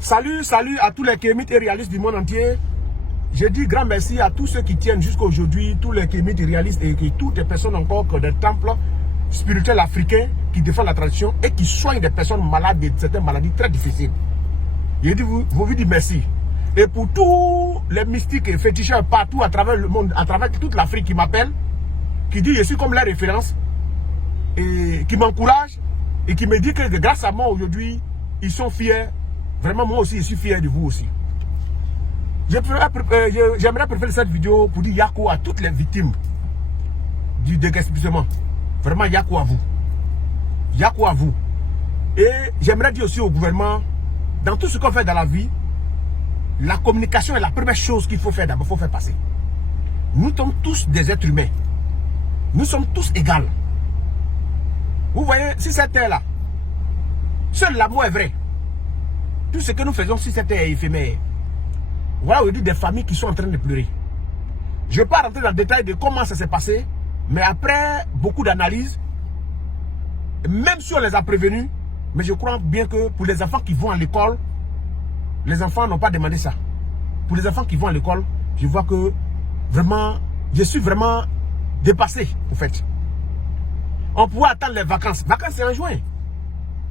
Salut à tous les kémites et réalistes du monde entier. Je dis grand merci à tous ceux qui tiennent jusqu'à aujourd'hui, tous les kémites et réalistes et toutes les personnes encore des temples spirituels africains qui défendent la tradition et qui soignent des personnes malades de certaines maladies très difficiles. Je dis vous dites merci. Et pour tous les mystiques et féticheurs partout à travers le monde, à travers toute l'Afrique qui m'appellent, qui disent je suis comme la référence et qui m'encouragent et qui me disent que grâce à moi aujourd'hui, ils sont fiers. Vraiment, moi aussi, je suis fier de vous aussi. J'aimerais préférer cette vidéo pour dire Yako à toutes les victimes du déguerpissement. Vraiment, Yako à vous. Yako à vous. Et j'aimerais dire aussi au gouvernement, dans tout ce qu'on fait dans la vie, la communication est la première chose qu'il faut faire d'abord, il faut faire passer. Nous sommes tous des êtres humains. Nous sommes tous égaux. Vous voyez, si cette terre-là, seul l'amour est vrai. Tout ce que nous faisons sur cette terre est éphémère. Voilà aujourd'hui des familles qui sont en train de pleurer. Je ne vais pas rentrer dans le détail de comment ça s'est passé, mais après beaucoup d'analyses, même si on les a prévenus, mais je crois bien que pour les enfants qui vont à l'école, les enfants n'ont pas demandé ça. Pour les enfants qui vont à l'école, je vois que vraiment, je suis vraiment dépassé, au fait. On pourrait attendre les vacances. Vacances, c'est en juin.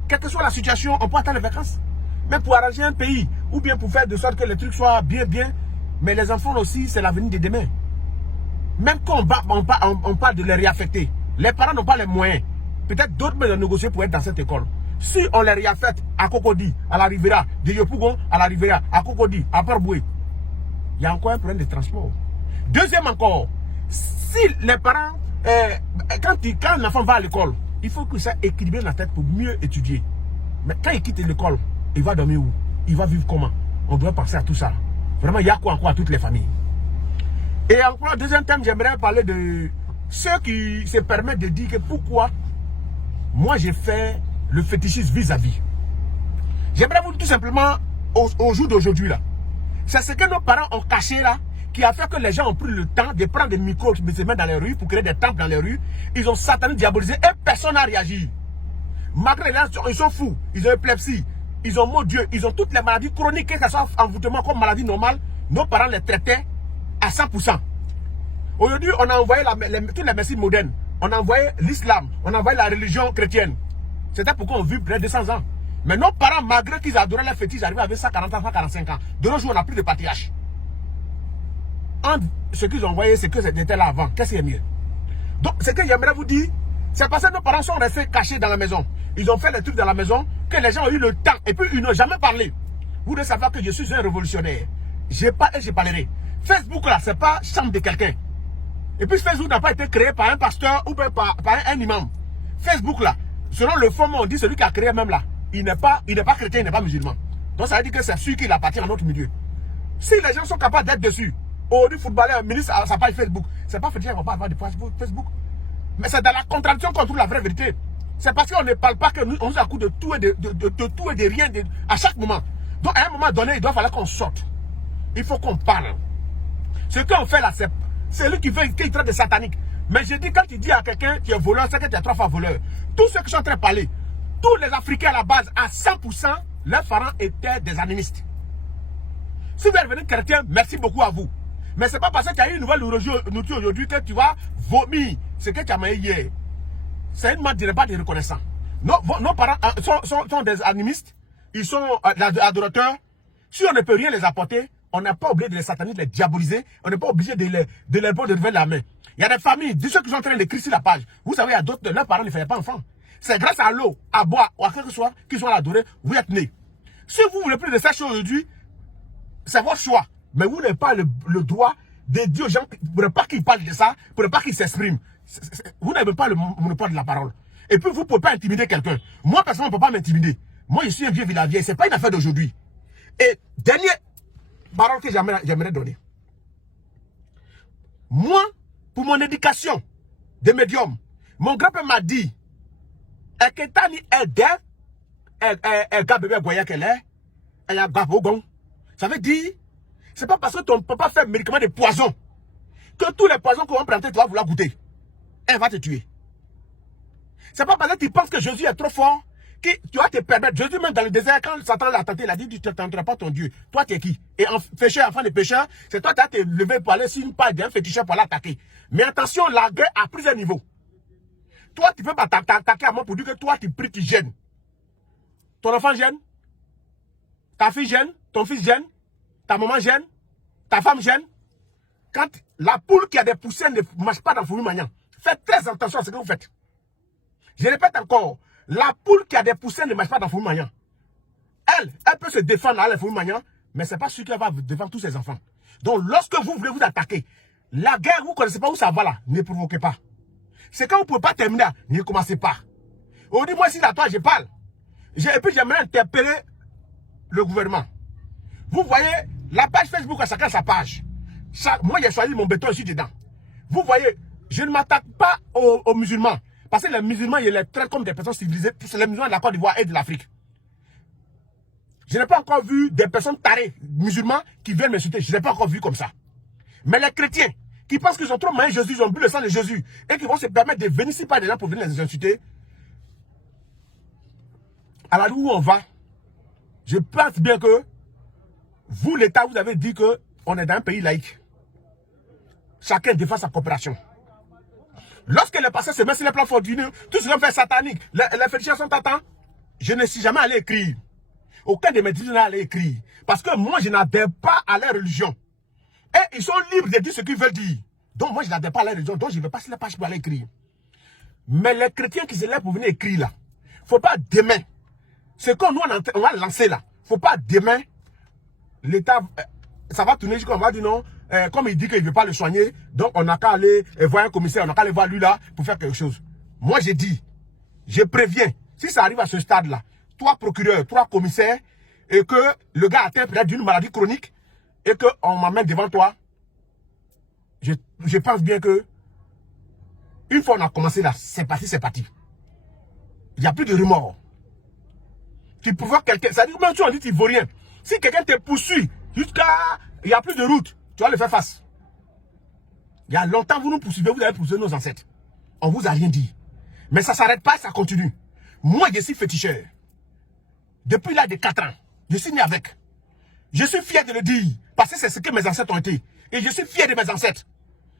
Quelle que soit la situation, on peut attendre les vacances. Même pour arranger un pays, ou bien pour faire de sorte que les trucs soient bien. Mais les enfants aussi, c'est l'avenir de demain. Même quand on parle de les réaffecter, les parents n'ont pas les moyens. Peut-être d'autres peuvent négocier pour être dans cette école. Si on les réaffecte à Cocody, à la Riviera, de Yopougon à la Riviera, à Cocody, à Port-Boué, il y a encore un problème de transport. Deuxième encore, si les parents, quand un enfant va à l'école, il faut que ça équilibre la tête pour mieux étudier. Mais quand il quitte l'école, il va dormir où? Il va vivre comment? On doit penser à tout ça. Vraiment, il y a quoi encore à toutes les familles. Et encore, deuxième thème, j'aimerais parler de ceux qui se permettent de dire que pourquoi moi j'ai fait le fétichisme vis-à-vis. J'aimerais vous dire tout simplement, au jour d'aujourd'hui là, c'est ce que nos parents ont caché là, qui a fait que les gens ont pris le temps de prendre des micros, de se mettre dans les rues pour créer des temples dans les rues. Ils ont satané, diabolisé et personne n'a réagi. Malgré les gens, ils sont fous, ils ont épilepsie. Ils ont mot Dieu, ils ont toutes les maladies chroniques, que ce soit envoûtement comme maladie normale, nos parents les traitaient à 100%. Aujourd'hui, on a envoyé toutes les médecines modernes, on a envoyé l'islam, on a envoyé la religion chrétienne. C'était pourquoi on vit près de 200 ans. Mais nos parents, malgré qu'ils adoraient les fétiches, arrivaient avec 140 ans, 145 ans. De nos jours, on n'a plus de patriarche. Entre ce qu'ils ont envoyé, c'est que c'était là avant. Qu'est-ce qui est mieux? Donc, ce que j'aimerais vous dire, c'est parce que nos parents sont restés cachés dans la maison. Ils ont fait les trucs dans la maison, que les gens ont eu le temps, et puis ils n'ont jamais parlé. Vous devez savoir que je suis un révolutionnaire. Je parle et je parlerai. Facebook là, c'est pas chambre de quelqu'un. Et puis Facebook n'a pas été créé par un pasteur ou par un imam. Facebook là, selon le fond, on dit celui qui a créé même là, il n'est pas chrétien, il n'est pas musulman. Donc ça veut dire que c'est celui qui appartient à notre milieu. Si les gens sont capables d'être dessus, du footballeur, ministre à sa page Facebook, c'est pas chrétien qu'on va avoir de Facebook. Mais c'est dans la contradiction qu'on trouve la vraie vérité. C'est parce qu'on ne parle pas que nous on a coup de tout et de rien à chaque moment. Donc à un moment donné, il doit falloir qu'on sorte. Il faut qu'on parle. Ce qu'on fait là, c'est lui qui traite de satanique. Mais je dis, quand tu dis à quelqu'un qui est voleur, c'est que tu es 3 fois voleur. Tous ceux qui sont en train de parler, tous les Africains à la base, à 100%, leurs parents étaient des animistes. Si vous êtes devenu chrétien, merci beaucoup à vous. Mais ce n'est pas parce que tu as eu une nouvelle nourriture aujourd'hui que tu vas vomir ce que tu as mangé hier. C'est une manière de reconnaissance. Nos parents sont des animistes, ils sont adorateurs. Si on ne peut rien les apporter, on n'est pas obligé de les sataniser, de les diaboliser. On n'est pas obligé de les lever la main. Il y a des familles, de ceux qui sont en train d'écrire sur la page. Vous savez, il y a d'autres, leurs parents ne faisaient pas enfants. C'est grâce à l'eau, à boire, ou à quelque chose qui sont adorés, vous êtes nés. Si vous voulez plus de cette chose aujourd'hui, c'est votre choix. Mais vous n'avez pas le droit de dire aux gens, pour ne pas qu'ils parlent de ça, pour ne pas qu'ils s'expriment. Vous n'avez pas le monopole de la parole. Et puis vous ne pouvez pas intimider quelqu'un. Moi, personnellement, je ne peux pas m'intimider. Moi, je suis un vieux villageois. Ce n'est pas une affaire d'aujourd'hui. Et dernière parole que j'aimerais donner. Moi, pour mon éducation de médium, mon grand-père m'a dit, ça veut dire, c'est pas parce que ton papa fait un médicament de poison que tous les poisons qu'on va prendre, tu vas vouloir goûter. Elle va te tuer. C'est pas parce que tu penses que Jésus est trop fort tu vas te permettre. Jésus, même dans le désert, quand Satan l'a tenté, il a dit, tu ne tenteras pas ton Dieu. Toi, tu es qui? Et en pécheur, enfant de pécheur, c'est toi qui as te levé pour aller sur une page d'un féticheur pour l'attaquer. Mais attention, la guerre a plusieurs niveaux. Toi, tu ne peux pas t'attaquer à moi pour dire que toi, tu pries, tu gênes. Ton enfant gêne. Ta fille gêne. Ton fils gêne. Ta maman gêne. Ta femme gêne. Quand la poule qui a des poussins ne marche pas dans le fourmi magnant, faites très attention à ce que vous faites. Je répète encore, la poule qui a des poussins ne marche pas dans le fourmi magnant. Elle peut se défendre à le fourmi magnant, mais ce n'est pas sûr qu'elle va défendre tous ses enfants. Donc, lorsque vous voulez vous attaquer, la guerre, vous ne connaissez pas où ça va là, ne provoquez pas. C'est quand vous ne pouvez pas terminer, ne commencez pas. On dit, moi, si là, toi, je parle. Et puis, j'aimerais interpeller le gouvernement. Vous voyez, la page Facebook, à chacun sa page. Moi, j'ai choisi mon béton ici dedans. Vous voyez, je ne m'attaque pas aux musulmans. Parce que les musulmans, ils les traitent comme des personnes civilisées. C'est les musulmans de la Côte d'Ivoire et de l'Afrique. Je n'ai pas encore vu des personnes tarées musulmans qui viennent m'insulter. Je n'ai pas encore vu comme ça. Mais les chrétiens qui pensent qu'ils ont trop maillé Jésus, ils ont bu le sang de Jésus et qui vont se permettre de venir ici par des gens pour venir les insulter. Alors où on va, je pense bien que vous, l'État, vous avez dit qu'on est dans un pays laïque. Chacun défend sa coopération. Lorsque les pasteurs se mettent sur les plans fortunés, tout ce qu'on fait satanique, les féticheurs sont atteints, je ne suis jamais allé écrire. Aucun de mes disciples n'est allé écrire. Parce que moi, je n'adhère pas à leur religion. Et ils sont libres de dire ce qu'ils veulent dire. Donc moi, je n'adhère pas à leur religion. Donc je ne vais pas sur la page pour aller écrire. Mais les chrétiens qui se lèvent pour venir écrire là, il ne faut pas demain. Ce qu'on on va lancer là, il ne faut pas demain. L'État, ça va tourner jusqu'à on va dire non. Comme il dit qu'il ne veut pas le soigner, donc on n'a qu'à aller voir un commissaire, on n'a qu'à aller voir lui là pour faire quelque chose. Moi, j'ai dit, je préviens, si ça arrive à ce stade-là, toi procureur, toi commissaire, et que le gars atteint peut-être d'une maladie chronique, et qu'on m'amène devant toi, je pense bien que, une fois on a commencé là, c'est parti, c'est parti. Il n'y a plus de remords. Tu provoques quelqu'un, ça dit, même si on dit qu'il ne vaut rien. Si quelqu'un te poursuit jusqu'à, il n'y a plus de route, tu vas le faire face. Il y a longtemps, vous nous poursuivez, vous avez poursuivi nos ancêtres. On ne vous a rien dit. Mais ça ne s'arrête pas, ça continue. Moi, je suis féticheur. Depuis l'âge de 4 ans, je suis né avec. Je suis fier de le dire, parce que c'est ce que mes ancêtres ont été. Et je suis fier de mes ancêtres.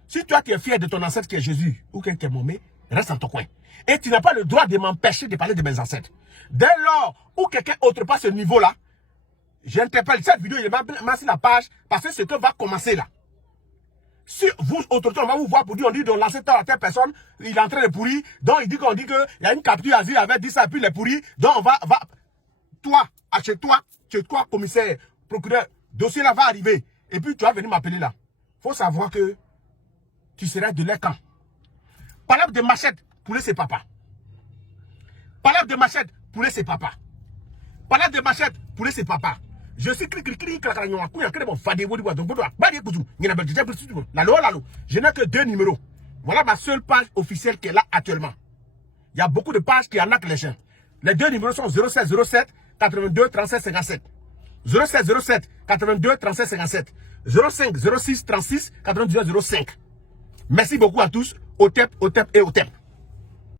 Si toi, tu es fier de ton ancêtre qui est Jésus, ou quelqu'un qui est Mahomet, reste dans ton coin. Et tu n'as pas le droit de m'empêcher de parler de mes ancêtres. Dès lors où quelqu'un autre passe ce niveau-là, j'interpelle cette vidéo, il m'a sur la page, parce que ce que va commencer là. Si vous, autorité, on va vous voir pour dire, on dit, donc l'ancêtre à telle personne, il est en train de pourrir, donc il dit qu'on dit qu'il y a une capture à vie avec 10 ça, puis il est pourri, donc on va, toi, chez toi, commissaire, procureur, dossier là va arriver, et puis tu vas venir m'appeler là. Faut savoir que tu seras de leur camp. Palabre de machette, poulet c'est papa. Palabre de machette, poulet c'est papa. Palabre de machette, poulet c'est papa. Je suis je n'ai que 2 numéros. Voilà ma seule page officielle qui est là actuellement. Il y a beaucoup de pages qui en a que les chiens. Les 2 numéros sont 07 07 82 37 57. 07 07 82 37 57. 05 06 36 99 05. Merci beaucoup à tous. Au TEP et au TEP.